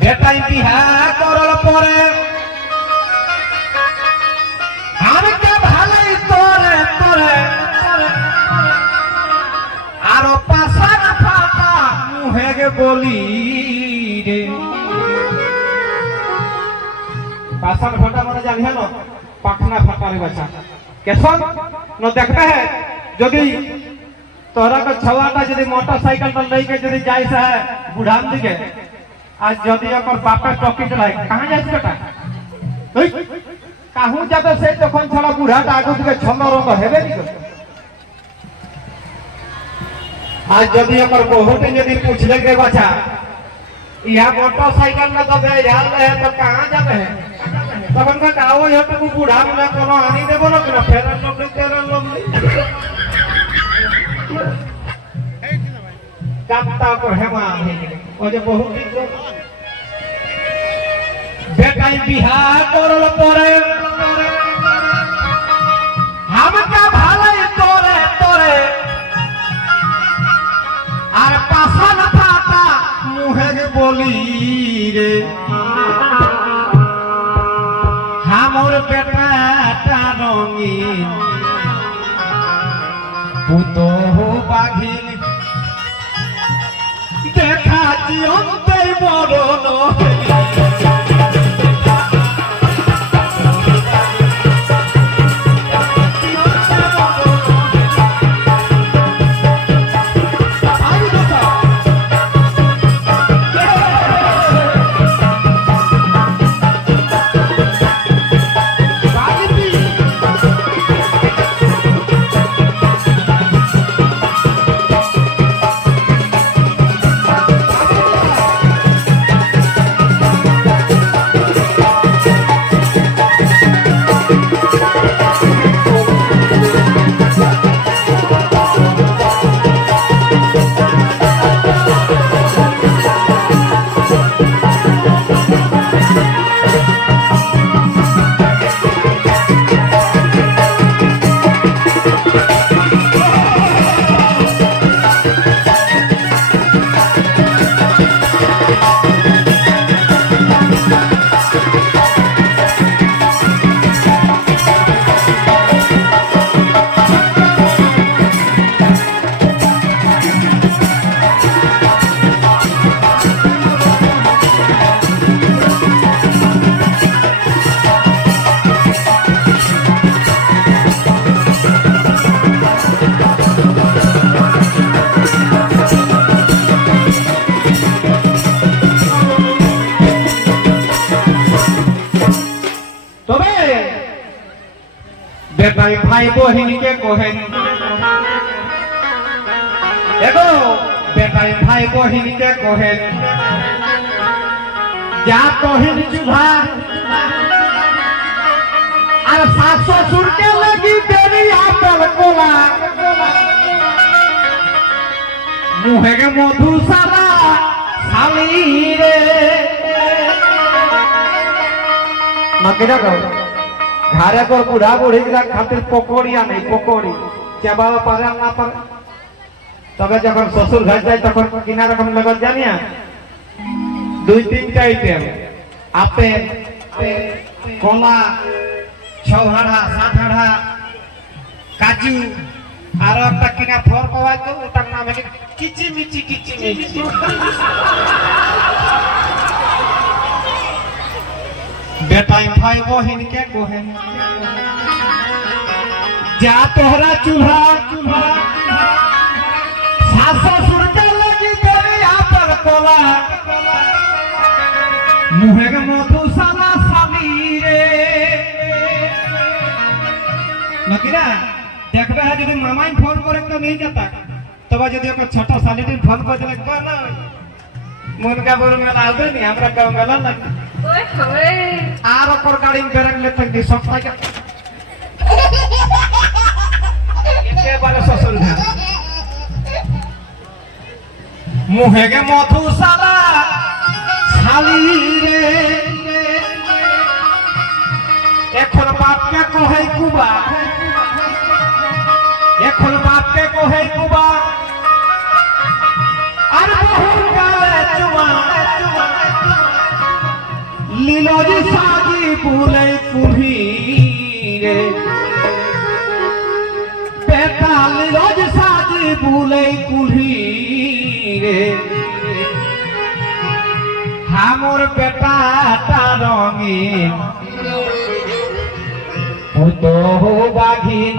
বেটাই বিহা করল পরে আমাকে ভালোই তোরে তোরে আর পাশার ফাটা মুহে গে বলি রে पासन फटा माने जानिए न पाखना फटा रे बच्चा केसन न देखबे है जदी तोरा के छवाटा जदी मोटरसाइकिल पर लेके के जदी जाय से बुढ़ान दिके आज जदी ओकर बापे टॉकी चलाए कहां जाय बेटा ओई काहू जाबे से तखन छला बुढ़ाटा आगु दिके छलो रंग हेबे नी आज जदी ओकर बहुते जदी पूछले के बच्चा या मोटरसाइकिल में तो बे यार है तो कहां जाबे है तबन का गाओ यह तो बूढ़ा में कोनो आनी देबो न कि फेरन लोग तेरन लोग काटता को हेमा ओ जे बहुत बेटाई बिहार करल परे हम का भाले तोरे तोरे आर पासन फाटा मुहे के बोली रे हमर बेटा रंगीन पुतो बाघिन देखा जीवते मरण बेटाई भाई बहिन के कोहेन देखो बेटाई भाई बहिन के कोहेन जा कोहिन चुभा और सास ससुर के लगी तेरी आपल कोला मुहे के मधु सारा साली रे मकेरा कहो घरे पर बुढ़ा बुढ़ी खातिर पकौड़िया नहीं पकौड़ी चबावा पारे ना पारे तबे जब ससुर घर जाए तक किना रकम लगत जानिया दुई तीन टा आइटम आपे कोला छौहाड़ा सातहाड़ा काजू আর একটা কিনা ফর পাওয়া তো ওটার নাম হলো কিচিমিচি কিচিমিচি बेटाई भाई बहिन के कोहेन जा तोहरा चूल्हा चूल्हा सास ससुर के लगी तेरे आपल कोला मुहे के मधु साला साली रे नकिरा देखबे है यदि मामाई फोन करे तो नहीं जाता तब यदि ओकर छोटा साली दिन फोन कर देले को ना मन का बोल में आवे नहीं हमरा गांव गला लग ओए होए आर ओकर गाड़ी में बेरंग ले तक दी सब के के बारे ससुर है मुहे के मधु साला साली रे এখন বাপকে কহে কুবা এখন বাপকে কহে কুবা আর বহু কালে চুমা লীলজ সাজি বুলাই কুড়ি রে বেটা লীলজ সাজি বুলাই কুড়ি রে হামর বেটাটা রঙিন পুতো বাঘিন